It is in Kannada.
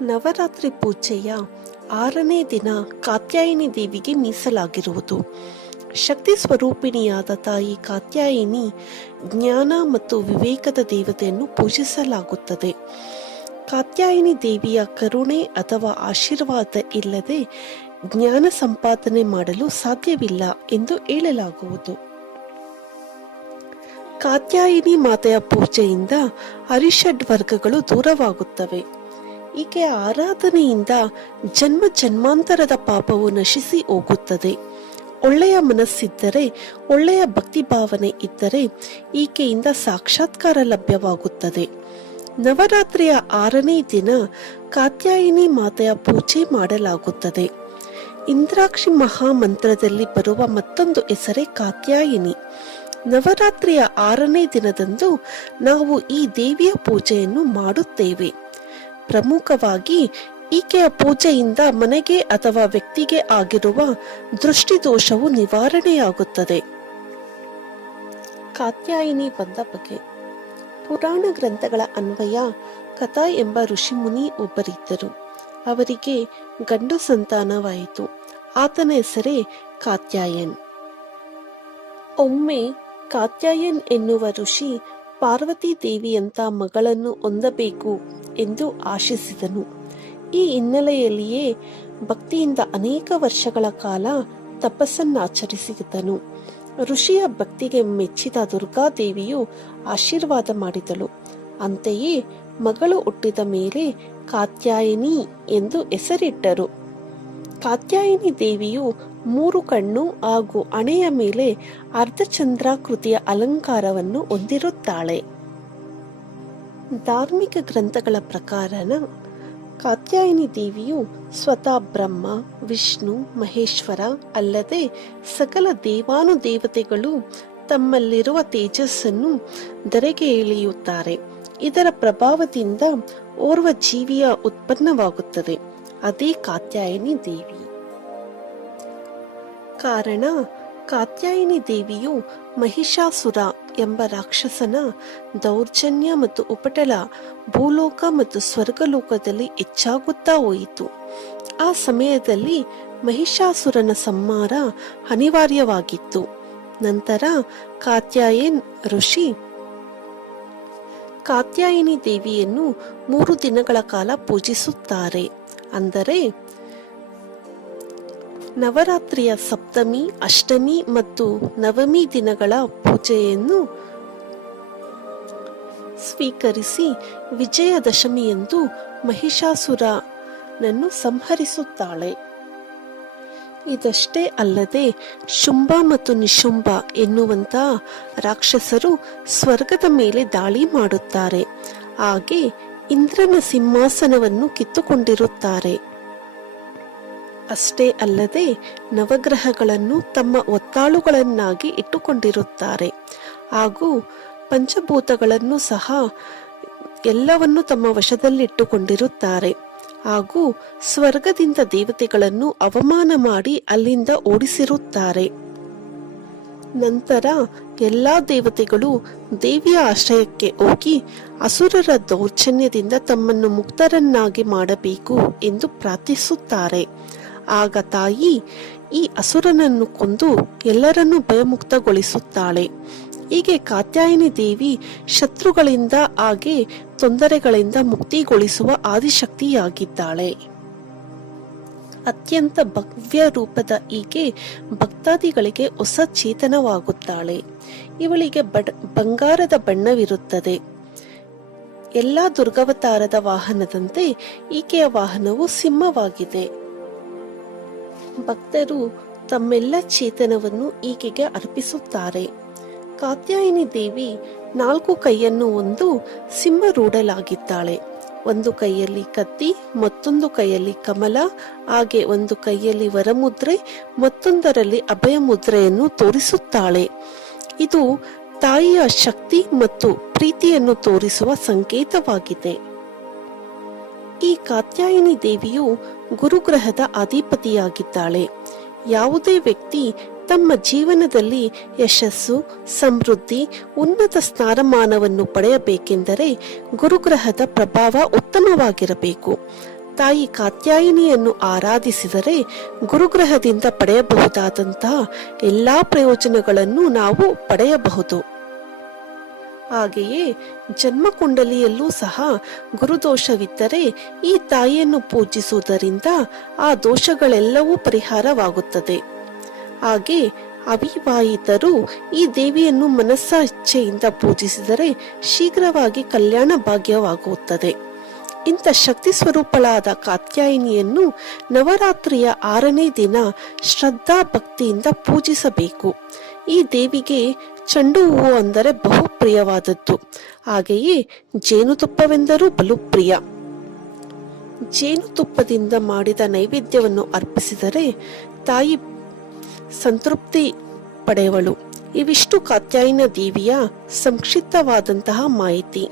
ನವರಾತ್ರಿ ಪೂಜೆಯ 6ನೇ ದಿನ ಕಾತ್ಯಾಯಿನಿ ದೇವಿಗೆ ಮೀಸಲಾಗಿರುವುದು. ಶಕ್ತಿ ಸ್ವರೂಪಿಣಿಯಾದ ತಾಯಿ ಕಾತ್ಯಾಯಿನಿ ಜ್ಞಾನ ಮತ್ತು ವಿವೇಕದ ದೇವತೆಯನ್ನು ಪೂಜಿಸಲಾಗುತ್ತದೆ. ಕಾತ್ಯಾಯಿನಿ ದೇವಿಯ ಕರುಣೆ ಅಥವಾ ಆಶೀರ್ವಾದ ಇಲ್ಲದೆ ಜ್ಞಾನ ಸಂಪಾದನೆ ಮಾಡಲು ಸಾಧ್ಯವಿಲ್ಲ ಎಂದು ಹೇಳಲಾಗುವುದು. ಕಾತ್ಯಾಯಿನಿ ಮಾತೆಯ ಪೂಜೆಯಿಂದ ಅರಿಷಡ್ ವರ್ಗಗಳು ದೂರವಾಗುತ್ತವೆ. ಈಕೆಯ ಆರಾಧನೆಯಿಂದ ಜನ್ಮ ಜನ್ಮಾಂತರದ ಪಾಪವು ನಶಿಸಿ ಹೋಗುತ್ತದೆ. ಒಳ್ಳೆಯ ಮನಸ್ಸಿದ್ದರೆ, ಒಳ್ಳೆಯ ಭಕ್ತಿ ಭಾವನೆ ಇದ್ದರೆ ಈಕೆಯಿಂದ ಸಾಕ್ಷಾತ್ಕಾರ ಲಭ್ಯವಾಗುತ್ತದೆ. ನವರಾತ್ರಿಯ 6ನೇ ದಿನ ಕಾತ್ಯಾಯಿನಿ ಮಾತೆಯ ಪೂಜೆ ಮಾಡಲಾಗುತ್ತದೆ. ಇಂದ್ರಾಕ್ಷಿ ಮಹಾಮಂತ್ರದಲ್ಲಿ ಬರುವ ಮತ್ತೊಂದು ಹೆಸರೇ ಕಾತ್ಯಾಯಿನಿ. ನವರಾತ್ರಿಯ 6ನೇ ದಿನದಂದು ನಾವು ಈ ದೇವಿಯ ಪೂಜೆಯನ್ನು ಮಾಡುತ್ತೇವೆ. ಪ್ರಮುಖವಾಗಿ ಈಕೆಯ ಪೂಜೆಯಿಂದ ಮನೆಗೆ ಅಥವಾ ವ್ಯಕ್ತಿಗೆ ಆಗಿರುವ ದೃಷ್ಟಿದೋಷವು ನಿವಾರಣೆಯಾಗುತ್ತದೆ. ಕಾತ್ಯಾಯಿನಿ ಬಂದ ಬಗೆ. ಪುರಾಣ ಗ್ರಂಥಗಳ ಅನ್ವಯ ಕಥಾ ಎಂಬ ಋಷಿಮುನಿ ಒಬ್ಬರಿದ್ದರು. ಅವರಿಗೆ ಗಂಡು ಸಂತಾನವಾಯಿತು. ಆತನ ಹೆಸರೇ ಕಾತ್ಯಾಯನ್. ಒಮ್ಮೆ ಕಾತ್ಯಾಯನ್ ಎನ್ನುವ ಋಷಿ ಪಾರ್ವತಿ ದೇವಿಯಂತ ಮಗಳನ್ನು ಹೊಂದಬೇಕು ಎಂದು ಆಶಿಸಿದನು. ಈ ಹಿನ್ನೆಲೆಯಲ್ಲಿಯೇ ಭಕ್ತಿಯಿಂದ ಅನೇಕ ವರ್ಷಗಳ ಕಾಲ ತಪಸ್ಸನ್ನಾಚರಿಸಿದನು. ಋಷಿಯ ಭಕ್ತಿಗೆ ಮೆಚ್ಚಿದ ದುರ್ಗಾದೇವಿಯು ಆಶೀರ್ವಾದ ಮಾಡಿದಳು. ಅಂತೆಯೇ ಮಗಳು ಹುಟ್ಟಿದ ಮೇಲೆ ಕಾತ್ಯಾಯಿನಿ ಎಂದು ಹೆಸರಿಟ್ಟರು. ಕಾತ್ಯಾಯಿನಿ ದೇವಿಯು 3 ಕಣ್ಣು ಹಾಗೂ ಹಣೆಯ ಮೇಲೆ ಅರ್ಧಚಂದ್ರಾಕೃತಿಯ ಅಲಂಕಾರವನ್ನು ಹೊಂದಿರುತ್ತಾಳೆ. ಧಾರ್ಮಿಕ ಗ್ರಂಥಗಳ ಪ್ರಕಾರ ಕಾತ್ಯಾಯಿನಿ ದೇವಿಯು ಸ್ವತಃ ಬ್ರಹ್ಮ, ವಿಷ್ಣು, ಮಹೇಶ್ವರ ಅಲ್ಲದೆ ಸಕಲ ದೇವಾನುದೇವತೆಗಳು ತಮ್ಮಲ್ಲಿರುವ ತೇಜಸ್ಸನ್ನು ಧರೆಗೆ ಇಳಿಯುತ್ತಾರೆ. ಇದರ ಪ್ರಭಾವದಿಂದ ಓರ್ವ ಜೀವಿಯ ಉತ್ಪನ್ನವಾಗುತ್ತದೆ. ಅದೇ ಕಾತ್ಯಾಯಿನಿ ದೇವಿ. ಕಾರಣ, ಕಾತ್ಯಾಯಿನಿ ದೇವಿಯು ಮಹಿಷಾಸುರ ಎಂಬ ರಾಕ್ಷಸನ ದೌರ್ಜನ್ಯ ಮತ್ತು ಉಪಟಳ ಭೂಲೋಕ ಮತ್ತು ಸ್ವರ್ಗಲೋಕದಲ್ಲಿ ಹೆಚ್ಚಾಗುತ್ತಾ ಹೋಯಿತು. ಆ ಸಮಯದಲ್ಲಿ ಮಹಿಷಾಸುರನ ಸಂಹಾರ ಅನಿವಾರ್ಯವಾಗಿತ್ತು. ನಂತರ ಕಾತ್ಯಾಯನ್ ಋಷಿ ಕಾತ್ಯಾಯಿನಿ ದೇವಿಯನ್ನು 3 ದಿನಗಳ ಕಾಲ ಪೂಜಿಸುತ್ತಾರೆ. ಅಂದರೆ ನವರಾತ್ರಿಯ ಸಪ್ತಮಿ, ಅಷ್ಟಮಿ ಮತ್ತು ನವಮಿ ದಿನಗಳ ಪೂಜೆಯನ್ನು ಸ್ವೀಕರಿಸಿ ವಿಜಯದಶಮಿಯಂದು ಮಹಿಷಾಸುರನನ್ನು ಸಂಹರಿಸುತ್ತಾಳೆ. ಇದಷ್ಟೇ ಅಲ್ಲದೆ ಶುಂಭ ಮತ್ತು ನಿಶುಂಭ ಎನ್ನುವಂತಹ ರಾಕ್ಷಸರು ಸ್ವರ್ಗದ ಮೇಲೆ ದಾಳಿ ಮಾಡುತ್ತಾರೆ. ಹಾಗೆ ಇಂದ್ರನ ಸಿಂಹಾಸನವನ್ನು ಕಿತ್ತುಕೊಂಡಿರುತ್ತಾರೆ. ಅಷ್ಟೇ ಅಲ್ಲದೆ ನವಗ್ರಹಗಳನ್ನು ತಮ್ಮ ಒತ್ತಾಳುಗಳನ್ನಾಗಿ ಇಟ್ಟುಕೊಂಡಿರುತ್ತಾರೆ. ಹಾಗೂ ಪಂಚಭೂತಗಳನ್ನು ಸಹ ಎಲ್ಲವನ್ನು ತಮ್ಮ ವಶದಲ್ಲಿಟ್ಟುಕೊಂಡಿರುತ್ತಾರೆ. ಹಾಗೂ ಸ್ವರ್ಗದಿಂದ ದೇವತೆಗಳನ್ನು ಅವಮಾನ ಮಾಡಿ ಅಲ್ಲಿಂದ ಓಡಿಸಿರುತ್ತಾರೆ. ನಂತರ ಎಲ್ಲಾ ದೇವತೆಗಳು ದೇವಿಯ ಆಶ್ರಯಕ್ಕೆ ಹೋಗಿ ಅಸುರರ ದೌರ್ಜನ್ಯದಿಂದ ತಮ್ಮನ್ನು ಮುಕ್ತರನ್ನಾಗಿ ಮಾಡಬೇಕು ಎಂದು ಪ್ರಾರ್ಥಿಸುತ್ತಾರೆ. ಆಗ ತಾಯಿ ಈ ಅಸುರನನ್ನು ಕೊಂದು ಎಲ್ಲರನ್ನೂ ಭಯಮುಕ್ತಗೊಳಿಸುತ್ತಾಳೆ. ಹೀಗೆ ಕಾತ್ಯಾಯಿನಿ ದೇವಿ ಶತ್ರುಗಳಿಂದ ಹಾಗೆ ತೊಂದರೆಗಳಿಂದ ಮುಕ್ತಿಗೊಳಿಸುವ ಆದಿಶಕ್ತಿಯಾಗಿದ್ದಾಳೆ. ಅತ್ಯಂತ ಭವ್ಯ ರೂಪದ ಈಕೆ ಭಕ್ತಾದಿಗಳಿಗೆ ಹೊಸ ಚೇತನವಾಗುತ್ತಾಳೆ. ಇವಳಿಗೆ ಬಂಗಾರದ ಬಣ್ಣವಿರುತ್ತದೆ. ಎಲ್ಲಾ ದುರ್ಗಾವತಾರದ ವಾಹನದಂತೆ ಈಕೆಯ ವಾಹನವು ಸಿಂಹವಾಗಿದೆ. ಭಕ್ತರು ತಮ್ಮೆಲ್ಲ ಚೇತನವನ್ನು ಈಕೆಗೆ ಅರ್ಪಿಸುತ್ತಾರೆ. ಕಾತ್ಯಾಯಿನಿ ದೇವಿ 4 ಕೈಯನ್ನು ಹೊಂದು ಸಿಂಹರೂಢಲಾಗಿದ್ದಾಳೆ. ಒಂದು ಕೈಯಲ್ಲಿ ಕತ್ತಿ, ಮತ್ತೊಂದು ಕೈಯಲ್ಲಿ ಕಮಲ, ಹಾಗೆ ಒಂದು ಕೈಯಲ್ಲಿ ವರಮುದ್ರೆ, ಮತ್ತೊಂದರಲ್ಲಿ ಅಭಯ ಮುದ್ರೆಯನ್ನು ತೋರಿಸುತ್ತಾಳೆ. ಇದು ತಾಯಿಯ ಶಕ್ತಿ ಮತ್ತು ಪ್ರೀತಿಯನ್ನು ತೋರಿಸುವ ಸಂಕೇತವಾಗಿದೆ. ಈ ಕಾತ್ಯಾಯಿನಿ ದೇವಿಯು ಗುರುಗ್ರಹದ ಅಧಿಪತಿಯಾಗಿದ್ದಾಳೆ. ಯಾವುದೇ ವ್ಯಕ್ತಿ ತಮ್ಮ ಜೀವನದಲ್ಲಿ ಯಶಸ್ಸು, ಸಮೃದ್ಧಿ, ಉನ್ನತ ಸ್ಥಾನಮಾನವನ್ನು ಪಡೆಯಬೇಕೆಂದರೆ ಗುರುಗ್ರಹದ ಪ್ರಭಾವ ಉತ್ತಮವಾಗಿರಬೇಕು. ತಾಯಿ ಕಾತ್ಯಾಯಿನಿಯನ್ನು ಆರಾಧಿಸಿದರೆ ಗುರುಗ್ರಹದಿಂದ ಪಡೆಯಬಹುದಾದಂತಹ ಎಲ್ಲಾ ಪ್ರಯೋಜನಗಳನ್ನು ನಾವು ಪಡೆಯಬಹುದು. ಹಾಗೆಯೇ ಜನ್ಮಕುಂಡಲಿಯಲ್ಲೂ ಸಹ ಗುರುದೋಷವಿದ್ದರೆ ಈ ತಾಯಿಯನ್ನು ಪೂಜಿಸುವುದರಿಂದ ಆ ದೋಷಗಳೆಲ್ಲವೂ ಪರಿಹಾರವಾಗುತ್ತದೆ. ಹಾಗೆ ಅವಿವಾಹಿತರು ಈ ದೇವಿಯನ್ನು ಮನಸ್ಸ ಇಚ್ಛೆಯಿಂದ ಪೂಜಿಸಿದರೆ ಶೀಘ್ರವಾಗಿ ಕಲ್ಯಾಣ ಭಾಗ್ಯವಾಗುತ್ತದೆ. ಇಂಥ ಶಕ್ತಿ ಸ್ವರೂಪಳಾದ ಕಾತ್ಯಾಯಿನಿಯನ್ನು ನವರಾತ್ರಿಯ 6ನೇ ದಿನ ಶ್ರದ್ಧಾ ಭಕ್ತಿಯಿಂದ ಪೂಜಿಸಬೇಕು. ಈ ದೇವಿಗೆ ಚೆಂಡು ಹೂವು ಅಂದರೆ ಬಹು ಪ್ರಿಯವಾದದ್ದು. ಹಾಗೆಯೇ ಜೇನುತುಪ್ಪವೆಂದರೂ ಬಲು ಪ್ರಿಯ. ಜೇನುತುಪ್ಪದಿಂದ ಮಾಡಿದ ನೈವೇದ್ಯವನ್ನು ಅರ್ಪಿಸಿದರೆ ತಾಯಿ ಸಂತೃಪ್ತಿ ಪಡೆಯುವಳು. ಇವಿಷ್ಟು ಕಾತ್ಯಾಯನ ದೇವಿಯ ಸಂಕ್ಷಿಪ್ತವಾದಂತಹ ಮಾಹಿತಿ.